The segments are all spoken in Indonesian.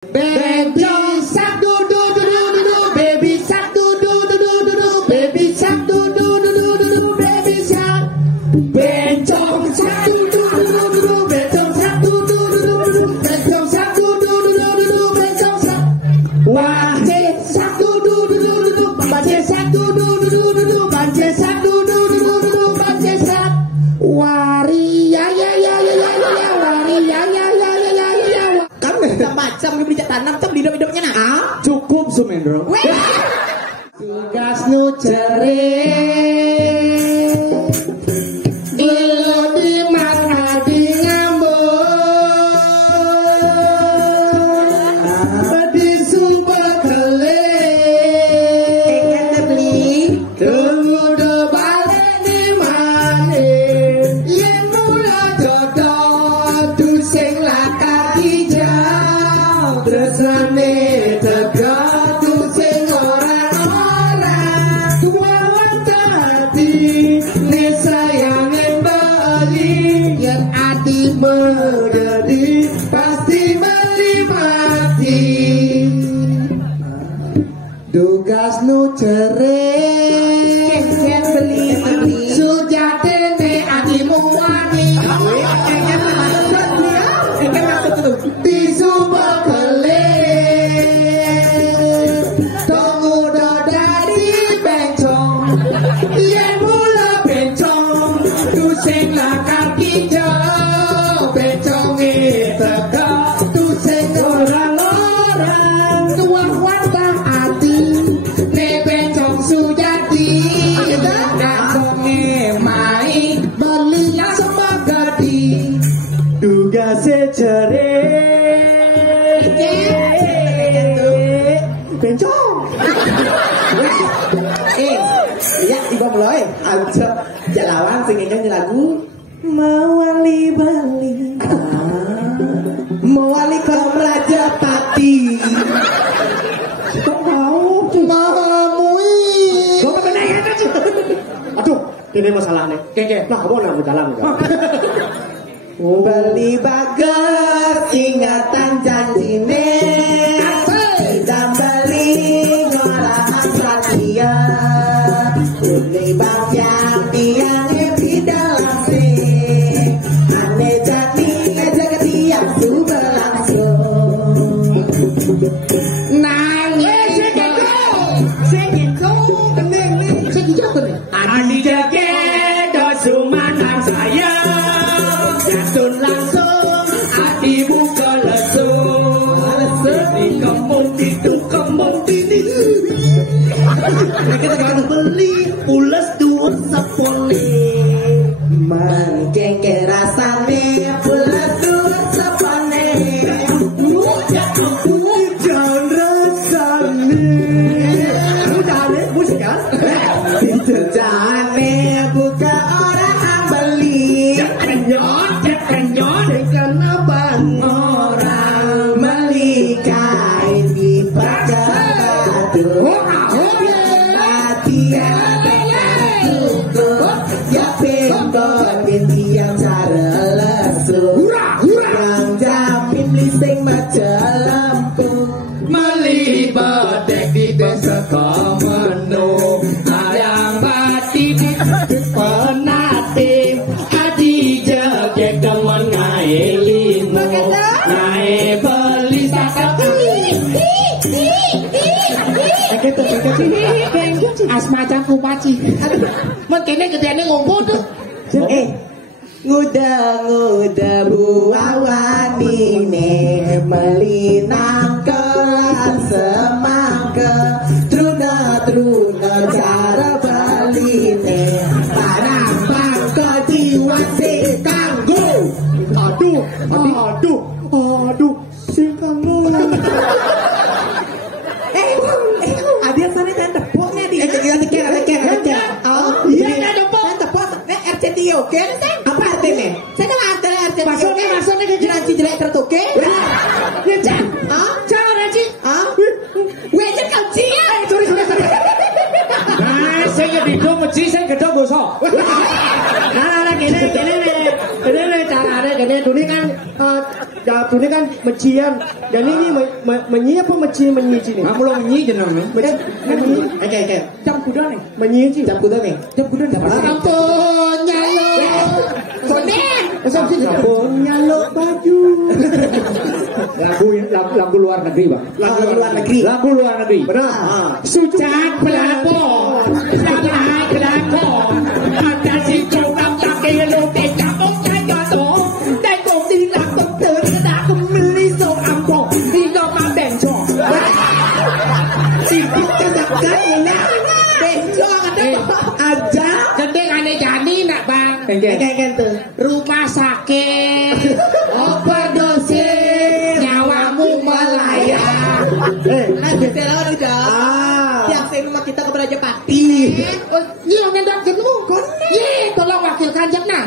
Baby shark do do do do do do, baby shark do do do do do do, baby shark do do do do do do, baby shark. Bencong shark do do do do do do, bencong shark do do do do do do, bencong shark do do do do do do, bencong shark. Wahce shark do do do do do do, bance shark do do do do do do, bance shark do do do do do do, bance shark. Wari ya ya ya ya ya ya, wari ya ya ya ya ya ya. Kamu macam-macam beli tanam tuh hidup-hidupnya nah. Cukup Sumendro. Tugas nu cere dilo di mana di ngambek di sumber kele beli tunggu do balik di mana yen mula jodoh tu sing lakar hijau tresnane tegak tu sing orang-orang tua hati ni sayangin beli yang hati menjadi pasti beli mati tugas nu cere beli sujate ne hatimu wani di sumber kele tunggu dari bencong yen mula bencong tu sing lakar hijau bencong tegak tu sing orang-orang tua warta hati ne bencong sujati bencong mai beli langsung bagadi Tugas cere bencong ya iba mulai aja jalawan sing nyanyi lagu mawali bali mawali kalau raja pati kok mau mahamui kok kena ya aduh ini masalahnya keke nah kamu nang dalam beli bagas ingatan janjine dan beli ngolahan satia beli bagian yang di dalam sih aneh jadi jaga tiap sudah langsung nangis segitu Adi jaga dosumanan saya jatuh langsung hati buka lesung di kembung itu kembung ini kita beli pulas dua sepoli mancing ke rasane pulas dua sepone hujan rasane udah deh musik kan itu jane buka orang beli kenyot kenapa orang beli kain di batu hati ya pembon binti yang cara lesu yang jamin lising baca lampu melibat di desa Kameno ayang bati di penati hati jaga teman ngaelino ngae beli sakap asmacan kupaci mungkin gedenya ngumpul tuh nguda buah wanine melinang kelas semangka truna cara baline barang bangka jiwa si kanggo aduh sing kamu ada sana kan tepoknya di iya tepok RCTI oke apa artinya saya kan ada RCTI maksudnya ke jelanci jelek tertuke ya cak jangan raci wejen kau cia sorry nah saya gedong meci saya gedong bosok nah gini caranya gini dulu kan ini kan mencian. Dan ini menyi apa menyi sini? Kamu lo menyi jeneng nih. Menyi. Oke. Jam kuda nih. Menyi sih. Jam kuda nih. Jam kuda nih. Sampun nyalo. Konen. Sampun nyalo baju. Lagu luar negeri, Bang. Lagu luar negeri. Lagu luar negeri. Benar. Sucat pelapor, sanai pelapor. Ada si cokap tak kelo tidak okai gato. Dan kau tidak dokter tidak kembali so ampong. Tidak maben so. Sibuk kedekat nak. Bencong Aja. gede ane jadi nak bang. Kayak tuh. Rumah sakit, overdosis, nyawamu melayang. Ah. Yang saya rumah kita ke Raja Pati. Iya ngendok jenmu. Ye, tolong wakil kanjeng nah.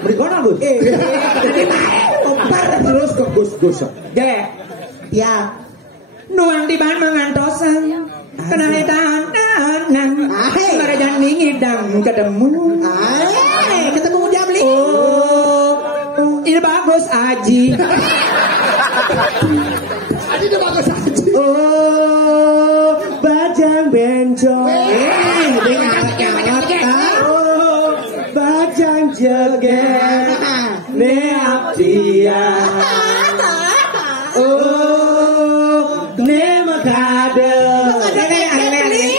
Berikona Gus. Terus ke Gus. Dek. Ya. Nuang di ban mengantosan. Kenali tahanan. Marajan ngidang ketemu. Ketemu dia beli. Oh, ini bagus Aji. Aduh itu bagus aja. Oh, bajang bencong. Oh, bajang joget. Ne abdia. Oh, ne makade.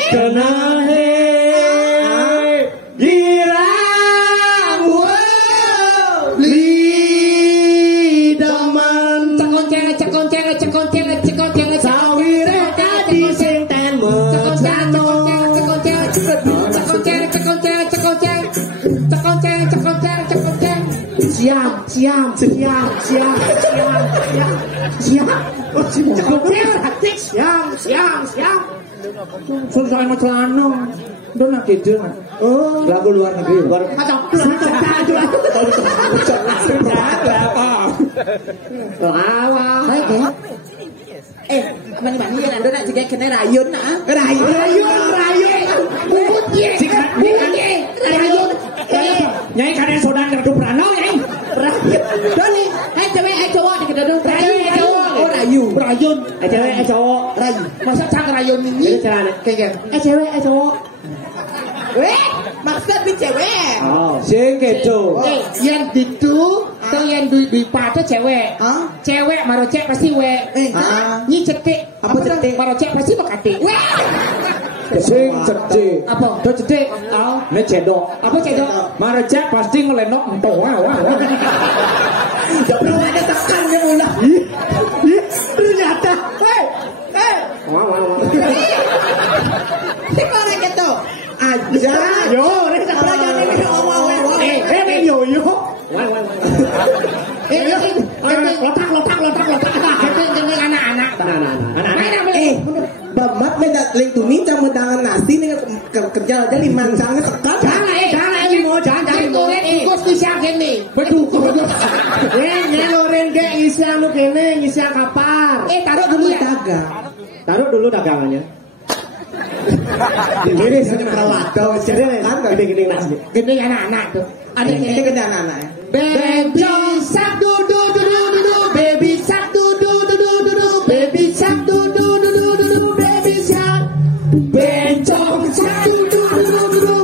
Kenal he. Girang wow. Lidaman. Cekonceng. Sawire tadi senten mecano. Siap. Siap. Selesai macelano. Dona kidul. Oh, Lagu luar negeri. Baik ya. Mani yang ada nak juga kena rayun nak. Rayun. Bubut ye. Rayun. Nyai kalian sodan kerdu prano nyai. Doni, cewek cowok di kedua cowok. Oh rayun. Cewek cowok. Rayu. Masa cang rayun Ini ini? caranya. Kayak Cewek cowok. Maksud di cewek. Oh, Sing kedo. Yang itu tuh yang di pato cewek. Cewek marocek pasti we. Ni cetek. Apa cetek? Marocek pasti bakati. Sing cedek. Apa? Do cedek. Ne cedok. Apa cedok? Marejak pasti ngelenok ento. Belum ada tekannya mula. ternyata. Si mana gitu? Aja. Yo, ini Apa jadi ini omong ini yo. Lotak. Jadi anak-anak. Bamat medak link tuning cang mendangan nasi nih kerja aja liman cangnya tekan. Jangan. Ikut bisa gini. Betul. Ngeloren ke ngisi anu kene, ngisi kapar. Taruh dulu ya. Taruh dulu dagangannya. Ini sini peralatan, jadi kan gede-gede nasi. Gede anak-anak tuh. Ada Ini yang gede anak-anak ya. Baby shark du baby shark du baby shark du baby shark bencong shark du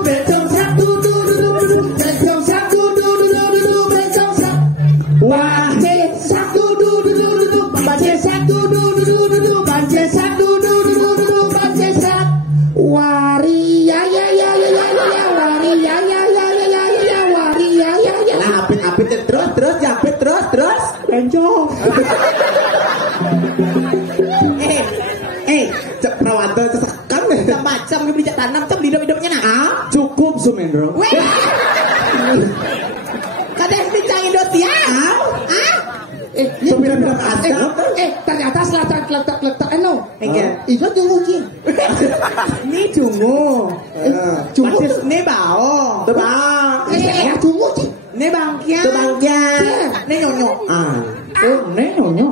bencong shark du bencong shark du bencong shark wahce shark du bace shark du bace shark du bace shark wari ya wari ya Apit terus. Bencong. Cek perawatan tekan deh. macam yang bisa tanam tuh hidup-hidupnya nah. Cukup Sumendro. Kadang bincang Indonesia. Sopir-sopir asal. Ternyata letak Itu tunggu Ki. Ini tunggu. Tunggu ini bao. tunggu sih. Ini bangkia. Ini nyonyok. Nyonya.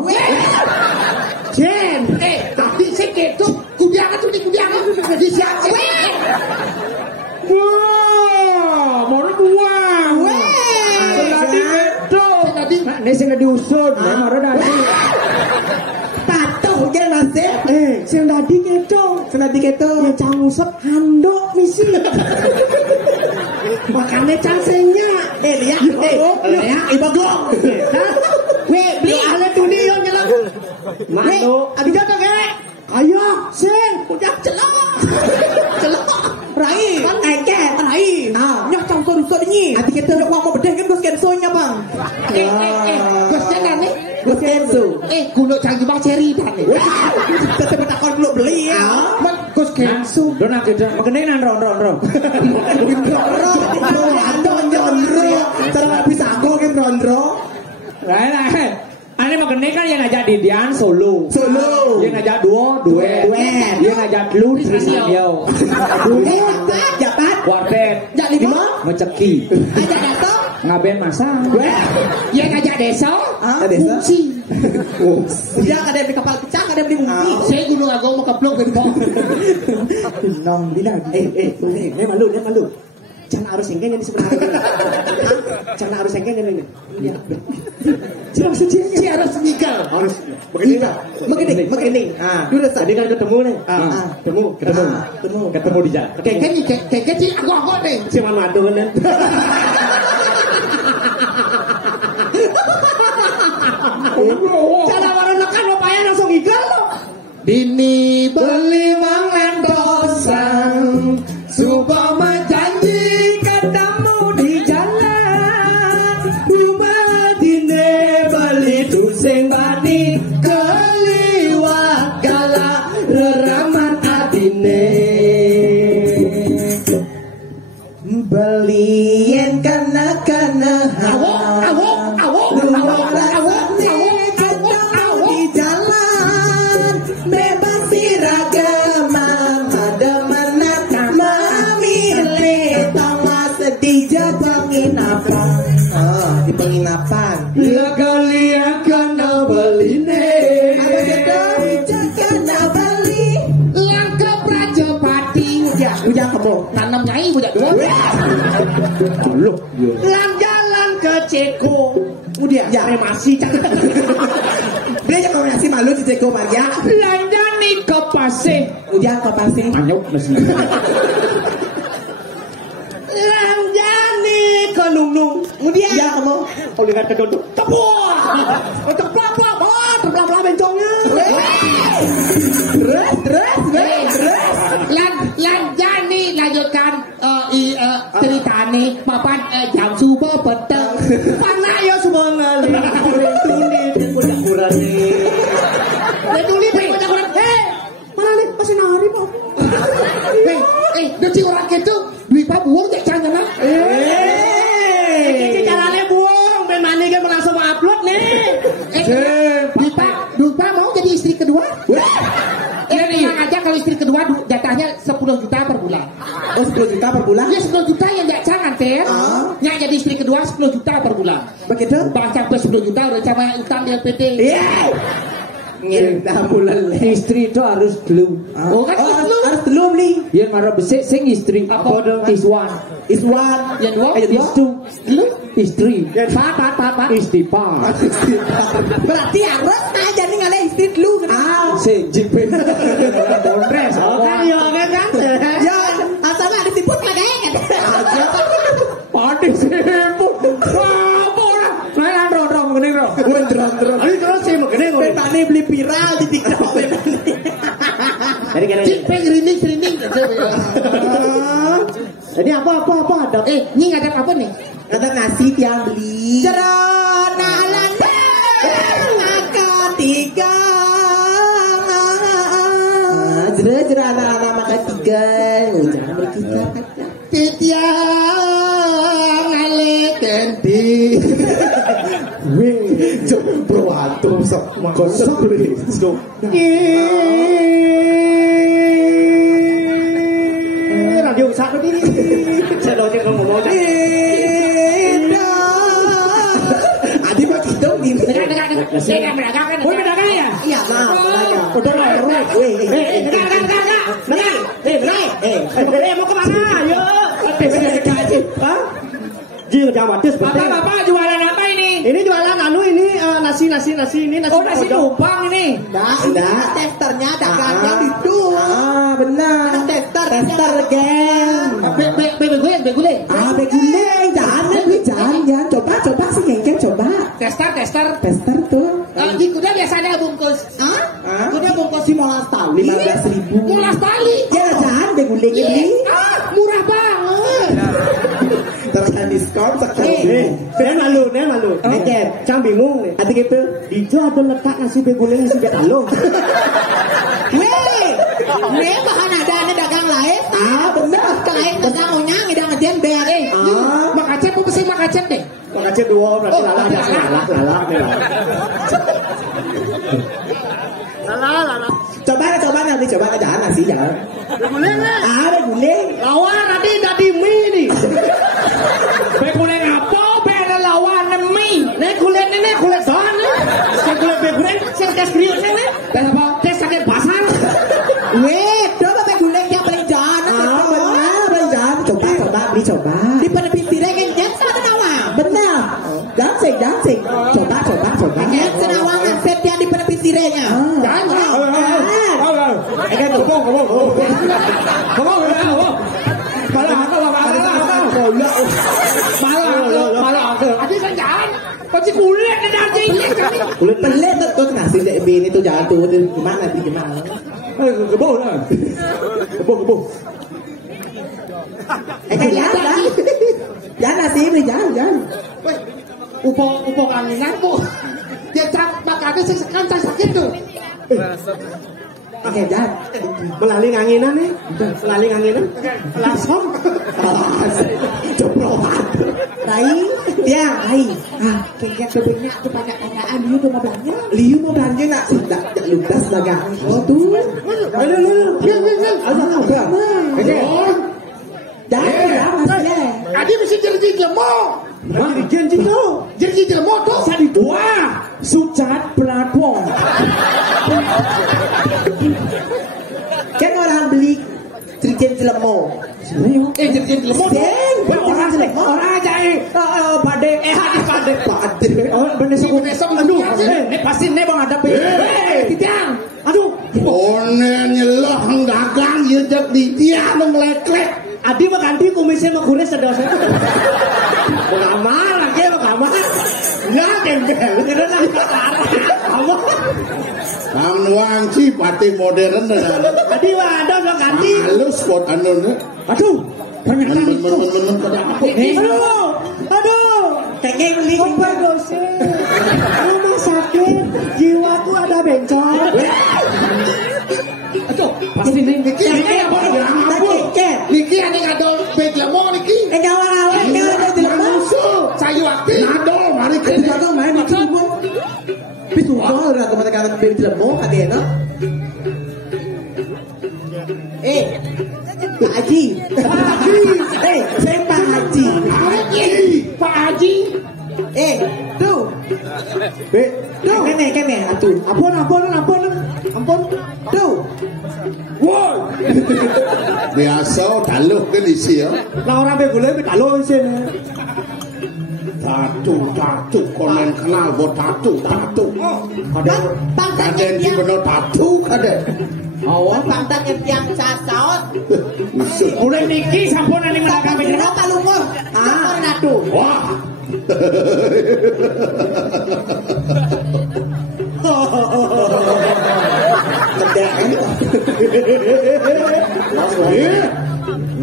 Jen, tapi segitu kubiangan di siapa? Wah, mau buang. Tadi Nek sing diusut, nek maro dadi. Patuh ge nasib. Sing dadi keto. Sing dadi keto. Ya cang usep handuk misi. Makane cang senya. Lihat. Lihat ibagong. Weh, beli ale tuni yo nyelak. Manuk. Abi jodoh ge. Ayo, sing udah celok. Celok. Rai, eke, rai. Nyah cang sorusut ni. Abi kita nak wak bedeh kan bos kensonya bang. Bos jangan ni. Bos kenso. Guluk cang jubah ceri dah ni. Tetap takon guluk beli ya. Bos kenso. Dona kita makene nan ron. Ron. Cara bisa aku kan ron. Lah. Ane makene kan yang ngajak Didian solo. Yang ngajak duet. Yang ngajak lu trio. Jabat. Quartet. Jak lima. Meceki. Ajak dato. Ngaben masang. Yang ngajak desa. Fungsi. Dia ada di kapal pecah, ada di bumi. Saya gunung agung mau keblok gitu. Nong bilang, malu. Jangan harus sengkeng ini sebenarnya. Jangan harus sengkeng ini. Iya. Jangan harus nikah. Harus begini. Dulu tadi kan ketemu nih. Ketemu di jalan. Kayak sih aku nih. Cuma madu kan. Cara warna kan upaya langsung igal loh. Dini beli mangan dosang, supaya janji ketemu di jalan. Duma dine beli tusing bani keliwat gala reraman adine. Beliin kana awok di jalan bebas siragama mana memilih tawas di penginapan di penginapan kalian kena beli langkah Rajapati ujang kamu tanam nyai ujang jalan ke Ceko udah masih dia yang koordinasi malu di Ceko Maria landani ke Pasir udah ke Pasir Anyuk mesti. landani ke Lunglung udah ya kamu kalau lihat ke Dodok tepuh terbelah bencongnya terus landani lanjutkan cerita nih papan jam subuh petang panah ya semua ngali mana nih masih nari pak deci orang gitu duit pak buang jak jangan lah caranya buang ben mani kan langsung upload nih duit pak mau jadi istri kedua tenang aja kalau istri kedua jatahnya 10 juta per bulan. Oh 10 juta per bulan? Ya 10 juta yang gak jangan Ter. Yang jadi istri kedua 10 juta per bulan. Begitu? Bang sampai 10 juta udah sama utang di LPT. Iya. Ngindah bulan Istri itu harus dulu. Oh kan harus dulu nih. Yang marah besek sing istri. Apa dong? Iswan. Yang dua? Istu. Dulu? Istri. Pak. Istighfar. Berarti harus aja nih ngale istri dulu. Sejipin. Dondres. Kan ya kan. Ya, asal ada siput kagak. Padi siput. Apa ora? Main ron ngene ro. Ndron. Ayo terus sih ngene ngene. Petani beli viral di TikTok. Jadi rinding. Jadi apa ada? Ini ngadap apa nih? Ngadap nasi tiang beli. Cerona alanda makan tiga. Jera anak-anak makan tiga. Jangan berkita. Titiang aleken di. Jempro atum sok makan sebeli. Radio satu ini. Saya doa jangan ngomong. Adi mah kita di. Saya berdagang. Oh berdagang ya? Iya mau. Udah lah. Mau kemana? Ayo. Bapak jualan apa ini? Ini jualan anu nasi ini nasi. Oh, nasi numpang ini. Enggak, testernya dagangnya itu. Benar. Tester geng. Beguling. Beguling, jangan. Coba sih geng, coba. Tester. Tester tuh. Di kuda biasanya bungkus. Kuda bungkus 15 tali. 15.000. 15 tali. Ya, jangan beguling ini. Murah banget. Terkena diskon sekali. Saya malu. Cang bingung nih. Ada gitu. Itu ada letak nasi beguling nasi betalo. Nih bahan ada dagang lain. Benar. Lain dagang unyang, ngidang ngedian bear. Makacet apa sih makacet deh? Makacet 2 berarti lalak. Coba nanti jangan nasi jangan. Beguling nih. Beguling. Lawan nanti dari mie nih. Beguling apa? Beda lawan mie. Nih kulit don. Saya kulit beguling, saya tes kriuk nih. Kenapa? Tes sakit pasar. Coba beguling yang paling jangan. Benar, jangan. Coba. Di penepis tirai kan jangan sama nawang. Benar. Dancing. Coba. Jangan senawangan set yang di penepis tirainya. Jangan. Malah. Adi kan jangan. Pasti kulit ada anjing. Kulit pelit tuh nasi bin itu jangan tuh gimana. Kebo lah. Kebo. Jangan nasi ini jangan. Upok anginan bu. Dia makanya sekarang sakit tuh. Jangan. Melalui anginan nih. Langsung. Joploan. Rai. Kayaknya sebenarnya aku tanya-tanyaan Liu mau belanja nak tidak ludas dagang. Oh tuh. Adi mesti jadi lemot. Jadi lemot tuh. Sadi dua. Sucat platform. Kan orang beli Trigen Jelemo. Jadi lemot. Orang jahit. Pade. Oh, bener aduh. Ini pasti nih bang ada Titiang. Aduh. Nyelah dagang ya jadi dia ngelek-lek. Adi mah ganti kumisnya mah kulis sedosa. Mengamal lagi mengamal. Ya gembel. Tidak nak apa. Bang Nuang sih partai modern dah. Adi mah ada mah ganti. Halus spot anu. Aduh. Ternyata itu. Aduh. Kayaknya beli rumah sakit jiwaku ada bencong. Aduh, pasti nih Niki apa? Niki ada ngadol beglemo Niki. Sayu aktif. Ngadol mari kita main Niki pun. Pitu udah kemerdekaan Jelemo kadena. Pak Haji. Saya Pak Haji. Pak Haji. Tuh. Kene atuh. Ampun. Tuh. Woi. Biasa taluh kan isi ya. Lah orang begule taluh isi. Tatu komen kenal buat tatu. Ada yang benar tatu ada. Awas pantang yang sasaut. Boleh Niki sampun ning dagang bener. Kalungur. Nadu. Wah.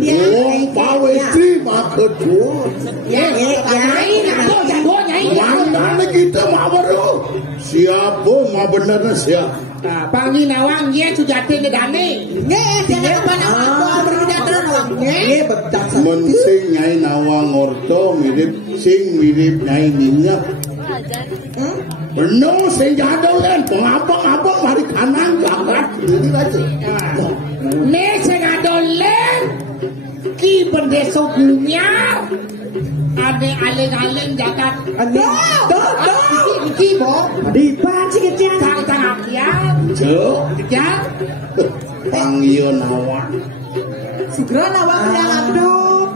Wong pawe istri mah kedua. Mana kita mah baru. Siapa mah benernya siapa? Pangi nawang ye sujati nedane. Jangan kemana-mana berbicara nawang. Betul. Mensing nyai nawang orto mirip nyai minyak. Bener sing jadol kan pengabang-abang mari kanan gagak ini aja. Nek sing adolen ki pendeso dunia. Ade aling-aling jagat. Iki mo. Di panci kecil. Tang akyat. Jo. Kecil. Pangyo nawang. Segera nawang yang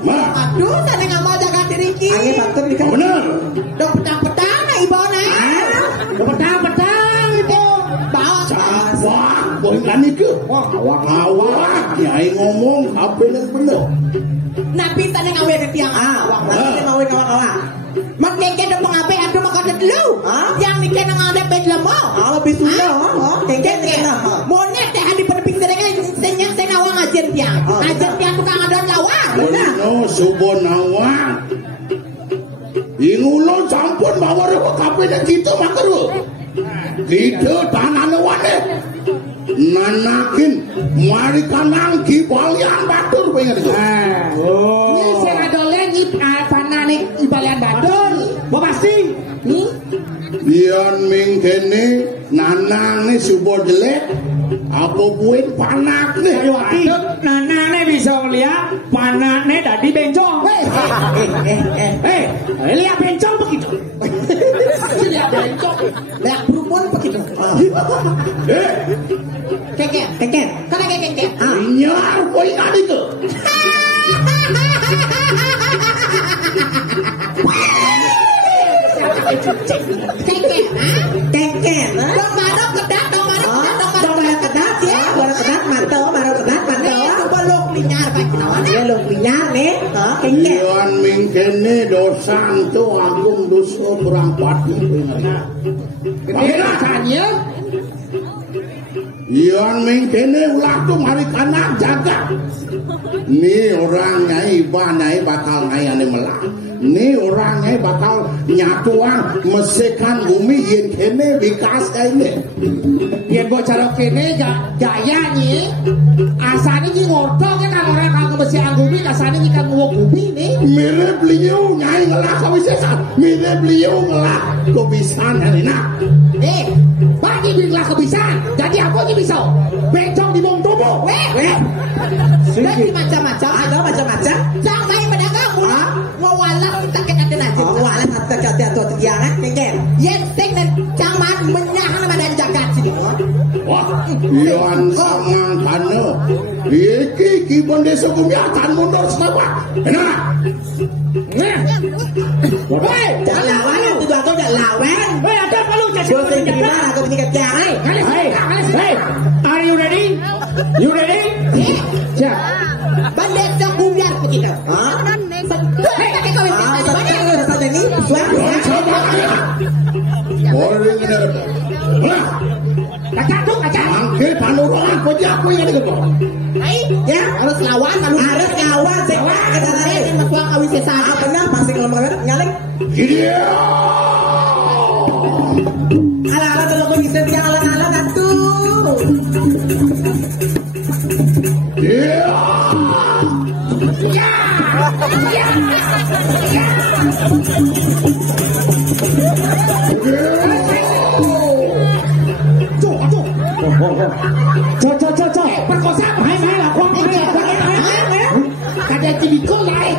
aduh sana nggak mau jaga diri ki. Bener. Dok petang-petang na ibu na. kan iki. Awak-awak nyai ngomong kabeh nang bener. Nabi tane ngawe ke tiang awak. Nabi ngawe kawan-kawan. Mak kengke de pengape adu makan dulu. Yang nike nang ada bed lemo. Lebih sudah. Kengke kena. Monet teh di pedeping serengan senyang saya ngawang ajar tiang. Ajar tiang tukang adon lawang. Benar. No subon awak. Ingulun sampun bawa rewak kabeh nang situ maker. Gitu tanane wane. Nanakin mari kanang ki balian batur pengen itu. Ini sing adolen panane ibalian batur. Bo pasti. Nih. Yen mingkene nanane subo jelek apa buin panakne. Aduh, nanane bisa lihat panakne dadi bencong. Lihat bencong begitu. Lihat bencong. Lihat perempuan begitu. Kengke. Kana kengke. Nyar kowe ngadi ke. Kengke. Dong madok kedat ya. Baru kedat mantau. Belok linyar Pak Kinawan. Belok linyar nih. Kengke. Yen mingkene dosa tu agung dosa berangkat kowe ngadi. Dosanya Yen mingkene ulah tu mari kanak jaga. Ni orang nyai bakal ngayane melah. Ni orang nyai bakal nyatuan mesekan bumi yen kene bikas kaine. yen bocah kene gaya nyi asane iki ngotong kan orang kang mesti anggumi asane iki kan wong bumi nih. Mirip beliau nyai ngelah kebisasan. Mirip beliau ngelah kebisasan enak. Bagi bilang kebiasaan. Jadi apa sih bisa? Bencong di bawah tubuh. Jadi macam-macam, ada macam-macam. Jangan main pedagang, ngawalas kita kena aja. Ngawalas kita kena atau tiangan, tinggal. Yang sing dan jangan menyahan badan jagat sini. Wah, Iwan sangang kano. Iki kibon desa kumiatan mundur setawa. Enak. Jangan lawan, tidak tahu tidak lawan. Ada perlu jadi. Bosan gimana aku punya kerjaan? Are you ready? You ready? Siap. Bandit kumiat begitu. Pakai kawin sampai ini. Boleh ini. Kacau. Angke panuruan pojok aku yang ini. Ya, harus lawan, harus lawan. Sekarang ini masuk kawin sesa. Benar, pasti kalau mau nyalek. Iya. Ala-ala kalau kau bisa bilang ala-ala kan tuh. Iya. Cok. Perkosa main lah. Kada cibiko lah.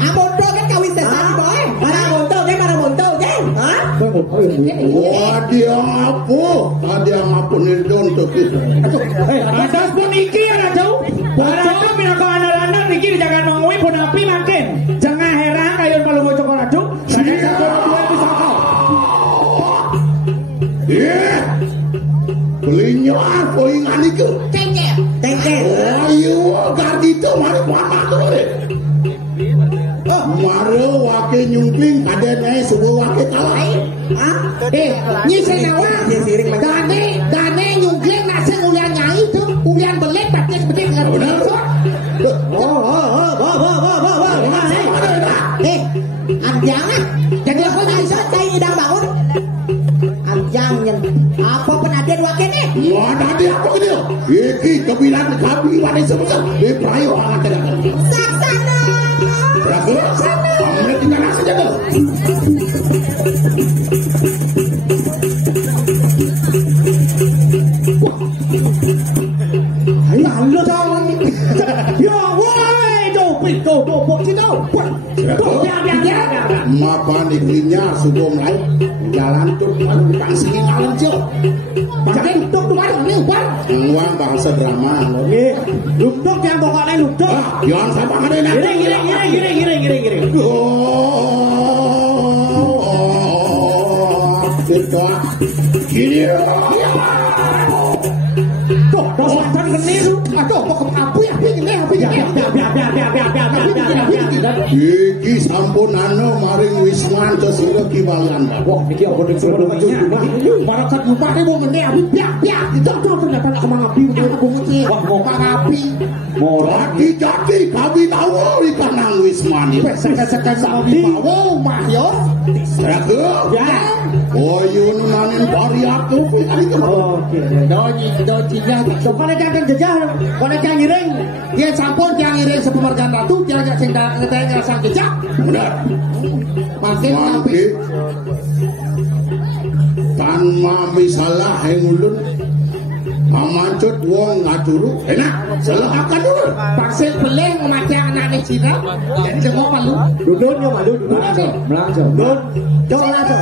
Amonto kan kawin sesa di bawah. Mana monto kan? Hah? Wah, dia ngapu nih don tuh kita. Atas pun iki ya jauh. Raju minako anak-anak iki jangan ngomongin pun api makin. Jangan heran kayak kalau mau cokor raju. Saya cokor dua bisa kau. Belinya aku ingat itu. Tengke. Ayo, gardito mari mana tuh deh. Mari wakil nyungkling kadene subuh wakil kalah. Nyi senawa. Dane nyungkling nasi ulian nyai tuh. Ulian belik betik benar. Anjangan. Jadi aku jadi selesai hidang bangun. Anjangnya. Apa penaden wakil nih? Wah, tadi apa gitu? Iki kebilang kami wadai sebesar. Di prayo anak tidak. Saksana. Berapa? Kamu tinggal nasi jaga. Lalu dong. Ya, woi, Mapa niklinya subuh mulai jalan tuh kalau bukan sini ngalim cok. Pakai lutuk tuh kan ini bang. Uang bahasa drama. Lutuk yang pokoknya lutuk. Jangan sampai ada yang Gire. Gitu. Gini. Terus macan geni su. Aduh, kok api gini. Iki sampun maring Wisman sira kiwalan. Wah, iki apa ning Barakat nyumpah mau ngene api piak. Itu ternyata nak kemang api aku ngece. Wah, mau api. Jadi kami tahu ikan nang Wisman. Sekan sama bawa mah yo. Ya. Oh, yun nanin bari aku. Oke. Dojinya. So kalau jangan jejah, kalau jangan ngiring, dia sampun jangan ngiring sepemargan ratu, dia jangan sing ngeteh ngerasa jejak. Benar. Makin api. Tanpa misalah yang ulun mamancut wong ngaduru enak selahakan dulu Pasir beleng memakai anak ni Cina, jadi jengok malu. Dudun yo malu, dudun. Melangso. Dudun. Coba langsung.